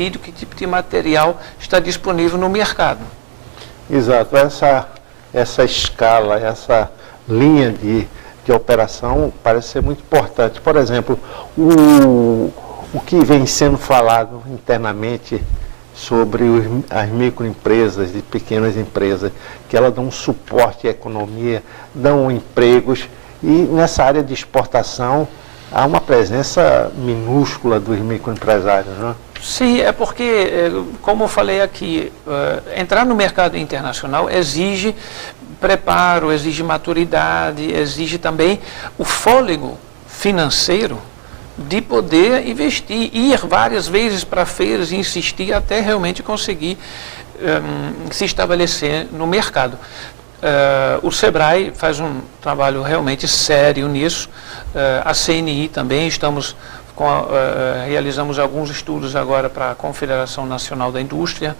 sentido, que tipo de material está disponível no mercado. Exato, essa escala, essa linha de operação parece ser muito importante. Por exemplo, o que vem sendo falado internamente sobre as microempresas e pequenas empresas, que elas dão suporte à economia, dão empregos, e nessa área de exportação há uma presença minúscula dos microempresários, não é? Sim, é porque, como eu falei aqui, entrar no mercado internacional exige preparo, exige maturidade, exige também o fôlego financeiro de poder investir, ir várias vezes para feiras e insistir até realmente conseguir se estabelecer no mercado. O SEBRAE faz um trabalho realmente sério nisso, a CNI também, realizamos alguns estudos agora para a Confederação Nacional da Indústria,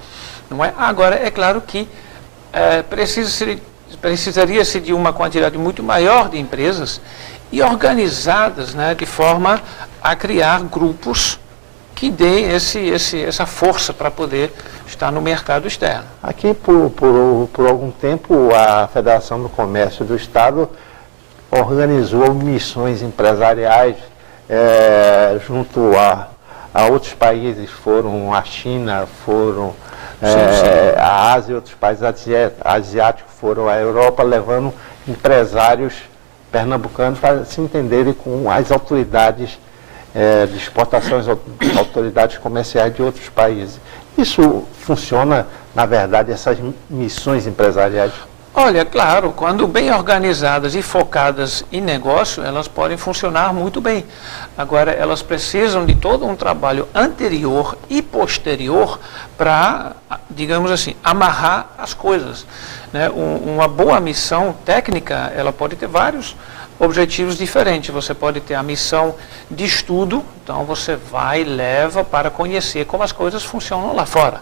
não é? Agora, é claro que precisaria-se de uma quantidade muito maior de empresas e organizadas, né, de forma a criar grupos que deem essa força para poder estar no mercado externo. Aqui, por algum tempo, a Federação do Comércio do Estado organizou missões empresariais junto a outros países, foram a China, foram a Ásia e outros países asiáticos, foram a Europa, levando empresários pernambucanos para se entenderem com as autoridades de exportações, autoridades comerciais de outros países. Isso funciona, na verdade, essas missões empresariais? Olha, claro, quando bem organizadas e focadas em negócio, elas podem funcionar muito bem. Agora, elas precisam de todo um trabalho anterior e posterior para, digamos assim, amarrar as coisas, né? Uma boa missão técnica, ela pode ter vários objetivos diferentes. Você pode ter a missão de estudo, então você vai e leva para conhecer como as coisas funcionam lá fora.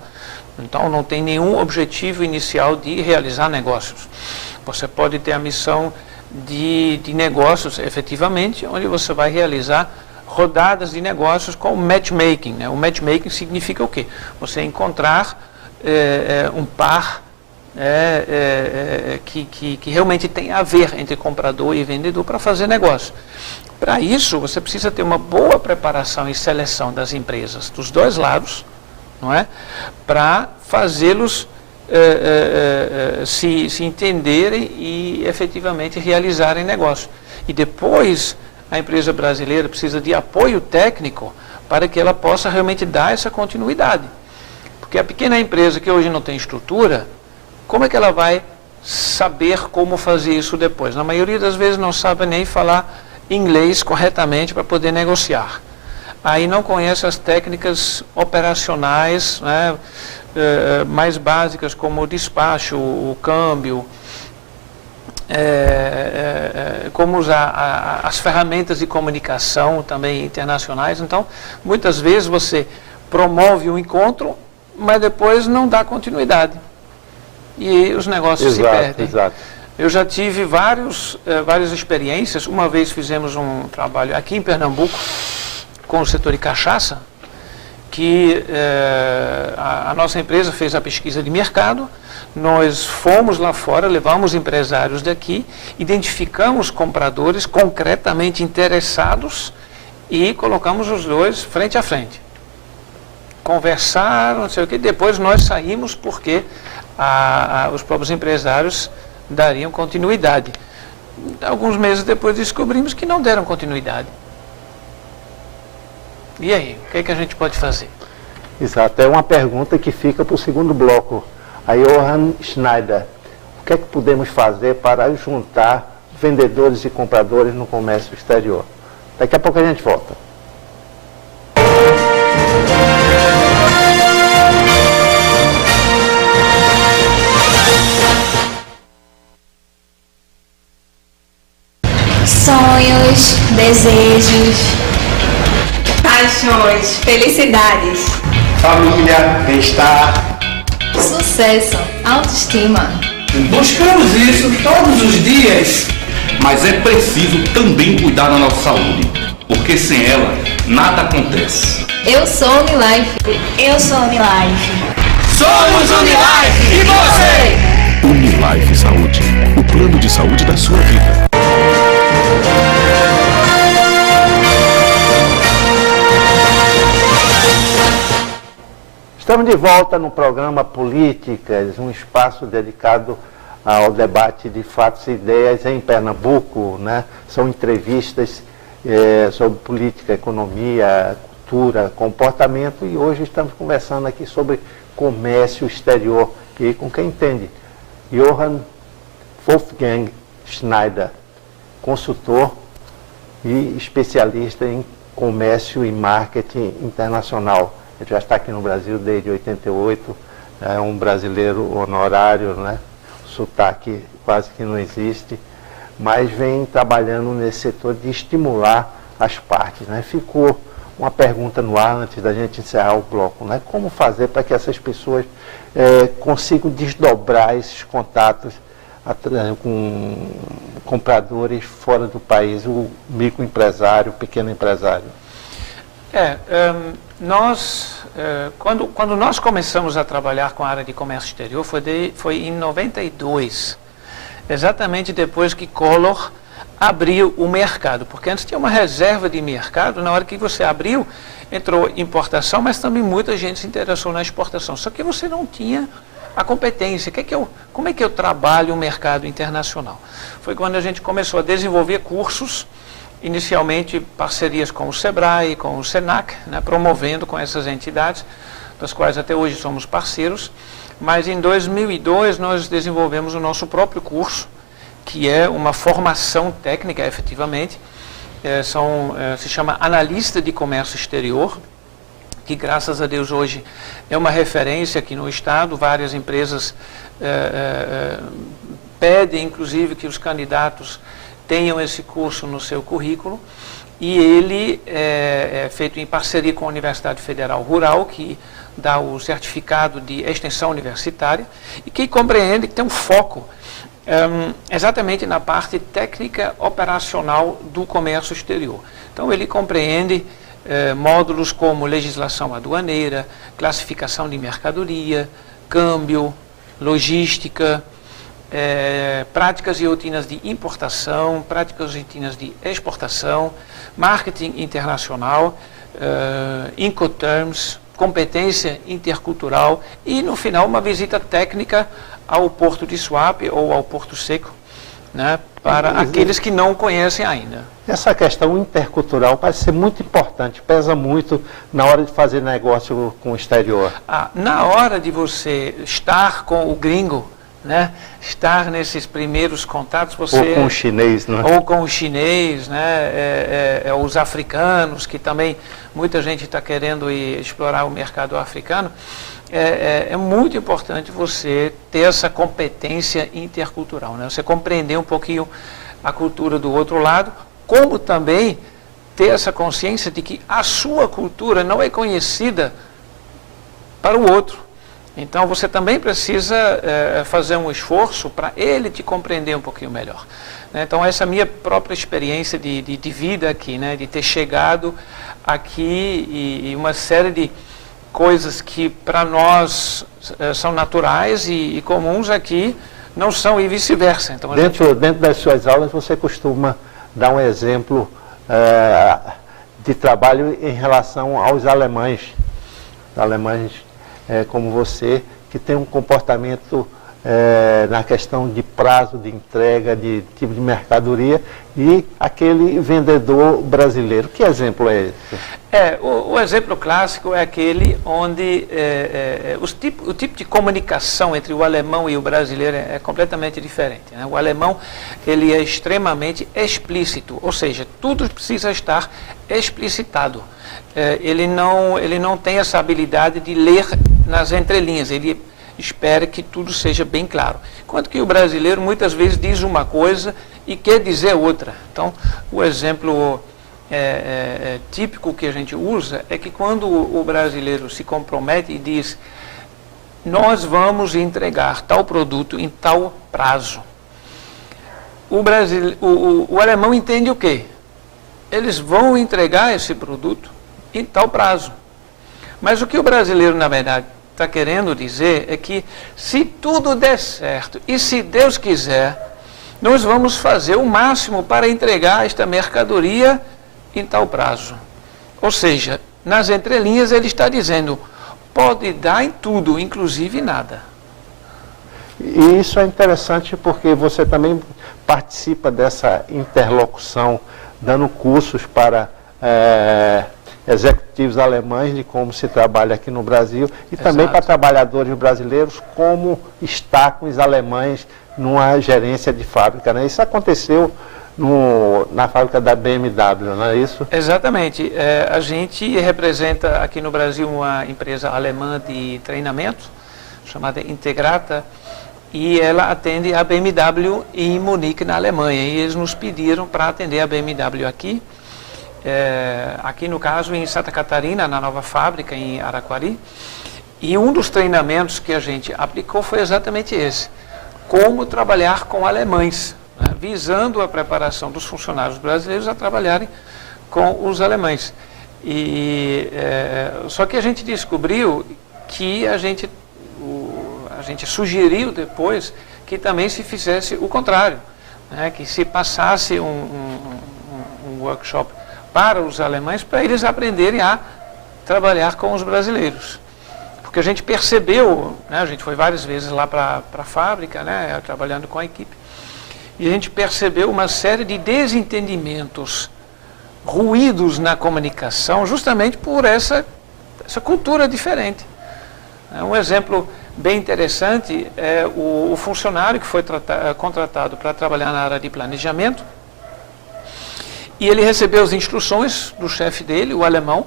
Então, não tem nenhum objetivo inicial de realizar negócios. Você pode ter a missão de negócios, efetivamente, onde você vai realizar rodadas de negócios com matchmaking, né? O matchmaking significa o quê? Você encontrar um par que realmente tem a ver entre comprador e vendedor para fazer negócio. Para isso, você precisa ter uma boa preparação e seleção das empresas dos dois lados, não é? Para fazê-los se entenderem e efetivamente realizarem negócio. E depois a empresa brasileira precisa de apoio técnico para que ela possa realmente dar essa continuidade. Porque a pequena empresa que hoje não tem estrutura, como é que ela vai saber como fazer isso depois? Na maioria das vezes não sabe nem falar inglês corretamente para poder negociar. Aí não conhece as técnicas operacionais, né, mais básicas, como o despacho, o câmbio, como usar as ferramentas de comunicação também internacionais. Então, muitas vezes você promove um encontro, mas depois não dá continuidade. E os negócios se perdem. Exato. Eu já tive várias experiências. Uma vez fizemos um trabalho aqui em Pernambuco, com o setor de cachaça, que a nossa empresa fez a pesquisa de mercado, nós fomos lá fora, levamos empresários daqui, identificamos compradores concretamente interessados e colocamos os dois frente a frente. Conversaram, não sei o que, depois nós saímos porque os próprios empresários dariam continuidade. Alguns meses depois descobrimos que não deram continuidade. E aí, o que é que a gente pode fazer? Exato, é uma pergunta que fica para o segundo bloco. A Johan Schneider, o que é que podemos fazer para juntar vendedores e compradores no comércio exterior? Daqui a pouco a gente volta. Sonhos, desejos, paixões, felicidades, família, bem-estar, sucesso, autoestima. Buscamos isso todos os dias. Mas é preciso também cuidar da nossa saúde, porque sem ela nada acontece. Eu sou Unilife. Eu sou Unilife. Somos Unilife! E você? Unilife Saúde, o plano de saúde da sua vida. Estamos de volta no programa Políticas, um espaço dedicado ao debate de fatos e ideias em Pernambuco, né? São entrevistas sobre política, economia, cultura, comportamento, e hoje estamos conversando aqui sobre comércio exterior, e com quem entende, Johann Wolfgang Schneider, consultor e especialista em comércio e marketing internacional. Ele já está aqui no Brasil desde 88, é um brasileiro honorário, né? O sotaque quase que não existe, mas vem trabalhando nesse setor de estimular as partes, né? Ficou uma pergunta no ar antes da gente encerrar o bloco, né? Como fazer para que essas pessoas consigam desdobrar esses contatos com compradores fora do país, o microempresário, o pequeno empresário? Quando nós começamos a trabalhar com a área de comércio exterior, foi em 92, exatamente depois que Collor abriu o mercado, porque antes tinha uma reserva de mercado. Na hora que você abriu, entrou importação, mas também muita gente se interessou na exportação, só que você não tinha a competência. Como é que eu trabalho o mercado internacional? Foi quando a gente começou a desenvolver cursos, inicialmente parcerias com o SEBRAE, com o SENAC, né, promovendo com essas entidades, das quais até hoje somos parceiros, mas em 2002 nós desenvolvemos o nosso próprio curso, que é uma formação técnica, efetivamente, se chama Analista de Comércio Exterior, que graças a Deus hoje é uma referência aqui no Estado. Várias empresas pedem, inclusive, que os candidatos tenham esse curso no seu currículo, e ele é feito em parceria com a Universidade Federal Rural, que dá o certificado de extensão universitária, e que compreende, que tem um foco exatamente na parte técnica operacional do comércio exterior. Então ele compreende módulos como legislação aduaneira, classificação de mercadoria, câmbio, logística, práticas e rotinas de importação, práticas e rotinas de exportação, marketing internacional, Incoterms, competência intercultural e, no final, uma visita técnica ao Porto de Suape ou ao Porto Seco, né, para aqueles que não conhecem ainda. Essa questão intercultural parece ser muito importante, pesa muito na hora de fazer negócio com o exterior. Na hora de você estar com o gringo, né, estar nesses primeiros contatos, você... Ou com o chinês, não é? Ou com o chinês, né, os africanos, que também muita gente está querendo ir explorar o mercado africano. É muito importante você ter essa competência intercultural, né? Você compreender um pouquinho a cultura do outro lado, como também ter essa consciência de que a sua cultura não é conhecida para o outro. Então você também precisa fazer um esforço para ele te compreender um pouquinho melhor. Então essa é a minha própria experiência de vida aqui, né? De ter chegado aqui e uma série de coisas que para nós são naturais e comuns aqui não são, e vice-versa. Então, dentro das suas aulas você costuma dar um exemplo de trabalho em relação aos alemães como você, que tem um comportamento na questão de prazo de entrega, de tipo de mercadoria, e aquele vendedor brasileiro. Que exemplo é esse? O exemplo clássico é aquele onde o tipo de comunicação entre o alemão e o brasileiro é completamente diferente, né? O alemão, ele é extremamente explícito, ou seja, tudo precisa estar explicitado. Ele não tem essa habilidade de ler nas entrelinhas, ele espera que tudo seja bem claro. Enquanto que o brasileiro muitas vezes diz uma coisa e quer dizer outra. Então, o exemplo típico que a gente usa é que quando o brasileiro se compromete e diz: nós vamos entregar tal produto em tal prazo, o alemão entende o quê? Eles vão entregar esse produto em tal prazo. Mas o que o brasileiro, na verdade, está querendo dizer é que se tudo der certo e se Deus quiser, nós vamos fazer o máximo para entregar esta mercadoria em tal prazo. Ou seja, nas entrelinhas ele está dizendo, pode dar em tudo, inclusive nada. E isso é interessante porque você também participa dessa interlocução, dando cursos para executivos alemães de como se trabalha aqui no Brasil e também para trabalhadores brasileiros, como está com os alemães numa gerência de fábrica, né? Isso aconteceu na fábrica da BMW, não é isso? Exatamente. A gente representa aqui no Brasil uma empresa alemã de treinamento, chamada Integrata, e ela atende a BMW em Munique, na Alemanha. E eles nos pediram para atender a BMW aqui. Aqui no caso em Santa Catarina, na nova fábrica em Araquari, e um dos treinamentos que a gente aplicou foi exatamente esse, como trabalhar com alemães, né, visando a preparação dos funcionários brasileiros a trabalharem com os alemães. Só que a gente descobriu que a gente sugeriu depois que também se fizesse o contrário, né, que se passasse um workshop para os alemães, para eles aprenderem a trabalhar com os brasileiros. Porque a gente percebeu, né, a gente foi várias vezes lá para a fábrica, né, trabalhando com a equipe, e a gente percebeu uma série de desentendimentos, ruídos na comunicação, justamente por essa cultura diferente. Um exemplo bem interessante é o funcionário que foi contratado para trabalhar na área de planejamento, e ele recebeu as instruções do chefe dele, o alemão,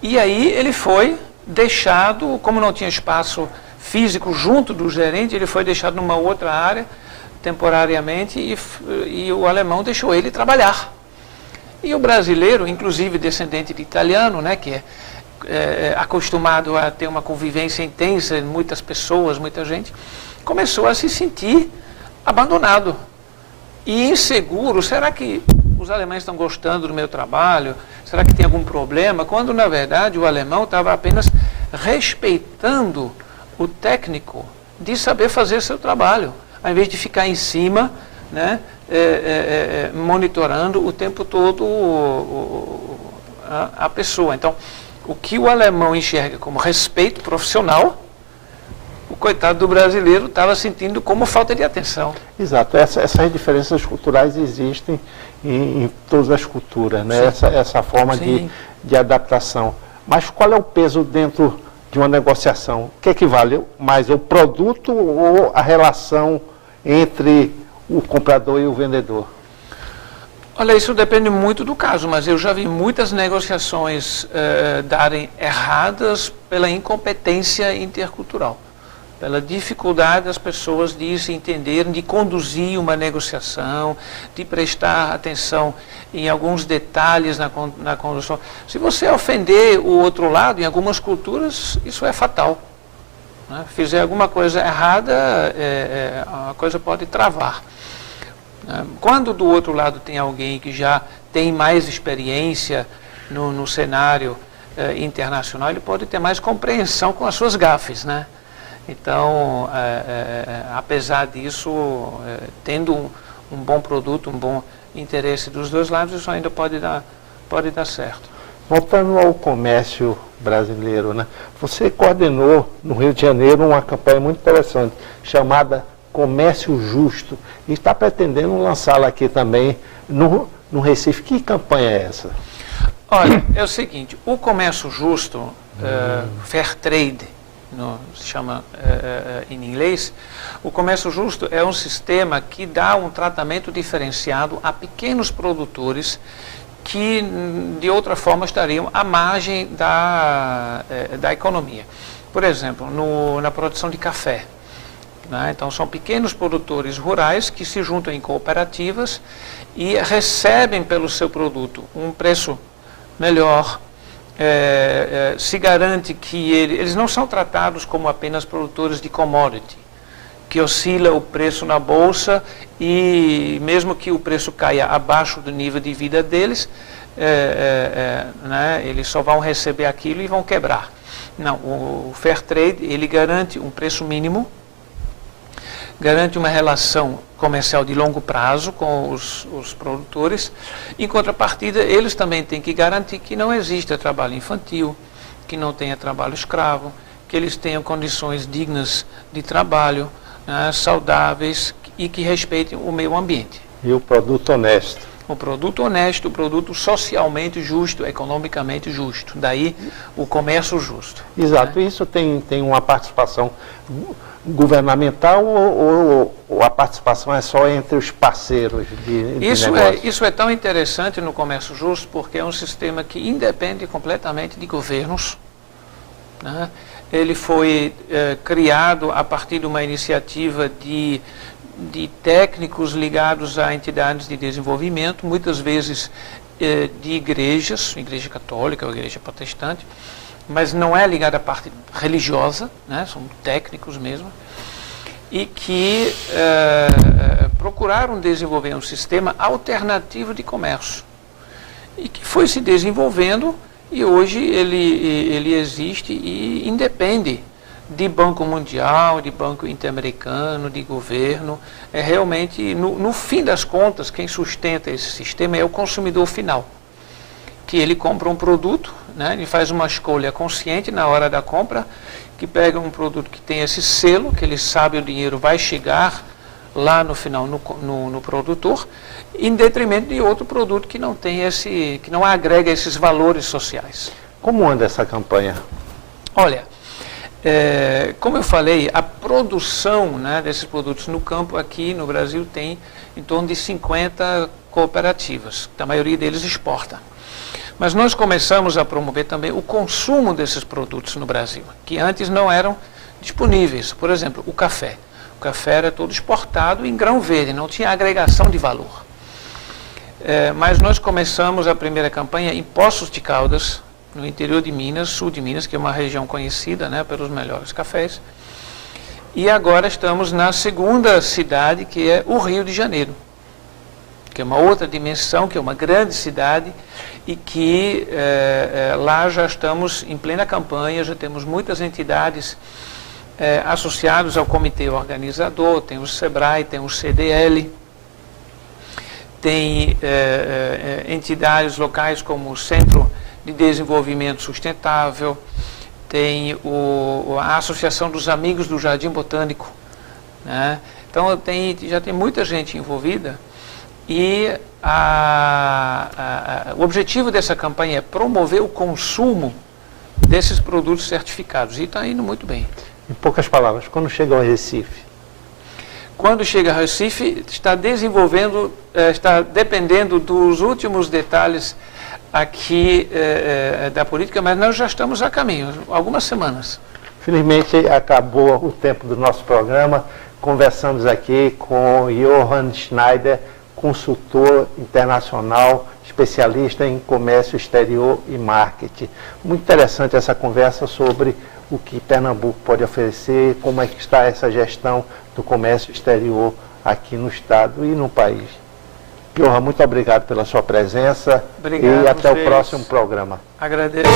e aí ele foi deixado, como não tinha espaço físico junto do gerente, ele foi deixado numa outra área, temporariamente, e o alemão deixou ele trabalhar. E o brasileiro, inclusive descendente de italiano, né, que é acostumado a ter uma convivência intensa, muitas pessoas, muita gente, começou a se sentir abandonado e inseguro. Será que os alemães estão gostando do meu trabalho? Será que tem algum problema? Quando, na verdade, o alemão estava apenas respeitando o técnico de saber fazer seu trabalho, ao invés de ficar em cima, né, monitorando o tempo todo a pessoa. Então, o que o alemão enxerga como respeito profissional, o coitado do brasileiro estava sentindo como falta de atenção. Exato. Essas diferenças culturais existem em todas as culturas, né? Essa forma de adaptação. Mas qual é o peso dentro de uma negociação? O que equivale mais, o produto ou a relação entre o comprador e o vendedor? Olha, isso depende muito do caso, mas eu já vi muitas negociações darem erradas pela incompetência intercultural, pela dificuldade das pessoas de se entenderem, de conduzir uma negociação, de prestar atenção em alguns detalhes na condução. Se você ofender o outro lado, em algumas culturas, isso é fatal, né? Fizer alguma coisa errada, a coisa pode travar. Quando do outro lado tem alguém que já tem mais experiência no cenário internacional, ele pode ter mais compreensão com as suas gafes, né? Então, apesar disso, tendo um bom produto, um bom interesse dos dois lados, isso ainda pode dar certo. Voltando ao comércio brasileiro, né? Você coordenou no Rio de Janeiro uma campanha muito interessante, chamada Comércio Justo, e está pretendendo lançá-la aqui também no Recife. Que campanha é essa? Olha, é o seguinte, o comércio justo, fair trade, se chama em inglês, o comércio justo é um sistema que dá um tratamento diferenciado a pequenos produtores que de outra forma estariam à margem da economia. Por exemplo, na produção de café. Então, são pequenos produtores rurais que se juntam em cooperativas e recebem pelo seu produto um preço melhor, se garante que eles não são tratados como apenas produtores de commodity, que oscila o preço na bolsa e mesmo que o preço caia abaixo do nível de vida deles, né, eles só vão receber aquilo e vão quebrar. Não, o Fair Trade, ele garante um preço mínimo, garante uma relação comercial de longo prazo com os produtores. Em contrapartida, eles também têm que garantir que não exista trabalho infantil, que não tenha trabalho escravo, que eles tenham condições dignas de trabalho, né, saudáveis e que respeitem o meio ambiente. E o produto honesto. O produto honesto, o produto socialmente justo, economicamente justo. Daí o comércio justo. Exato. Né? Isso tem uma participação governamental ou a participação é só entre os parceiros de negócio? Isso é tão interessante no comércio justo porque é um sistema que independe completamente de governos. Né? Ele foi criado a partir de uma iniciativa de técnicos ligados a entidades de desenvolvimento, muitas vezes de igrejas, igreja católica ou igreja protestante, mas não é ligado à parte religiosa, né? São técnicos mesmo, e que procuraram desenvolver um sistema alternativo de comércio, e que foi se desenvolvendo, e hoje ele existe e independe de Banco Mundial, de Banco Interamericano, de governo. É realmente, no fim das contas, quem sustenta esse sistema é o consumidor final, que ele compra um produto, né, ele faz uma escolha consciente na hora da compra, que pega um produto que tem esse selo, que ele sabe o dinheiro vai chegar lá no final no produtor, em detrimento de outro produto que não tem que não agrega esses valores sociais. Como anda essa campanha? Olha, como eu falei, a produção, né, desses produtos no campo aqui no Brasil tem em torno de 50 cooperativas, a maioria deles exporta. Mas nós começamos a promover também o consumo desses produtos no Brasil, que antes não eram disponíveis. Por exemplo, o café. O café era todo exportado em grão verde, não tinha agregação de valor. Mas nós começamos a primeira campanha em Poços de Caldas, no interior de Minas, sul de Minas, que é uma região conhecida, né, pelos melhores cafés. E agora estamos na segunda cidade, que é o Rio de Janeiro, que é uma outra dimensão, que é uma grande cidade, e que lá já estamos em plena campanha, já temos muitas entidades associadas ao comitê organizador, tem o SEBRAE, tem o CDL, tem entidades locais como o Centro de Desenvolvimento Sustentável, tem a Associação dos Amigos do Jardim Botânico, né? Então já tem muita gente envolvida e o objetivo dessa campanha é promover o consumo desses produtos certificados e está indo muito bem. Em poucas palavras, quando chega ao Recife? Quando chega ao Recife, está dependendo dos últimos detalhes aqui da política, mas nós já estamos a caminho, algumas semanas. Felizmente acabou o tempo do nosso programa. Conversamos aqui com Johann Schneider, consultor internacional, especialista em comércio exterior e marketing. Muito interessante essa conversa sobre o que Pernambuco pode oferecer, como é que está essa gestão do comércio exterior aqui no estado e no país. Johann, muito obrigado pela sua presença. Obrigado e até o próximo programa. Agradeço.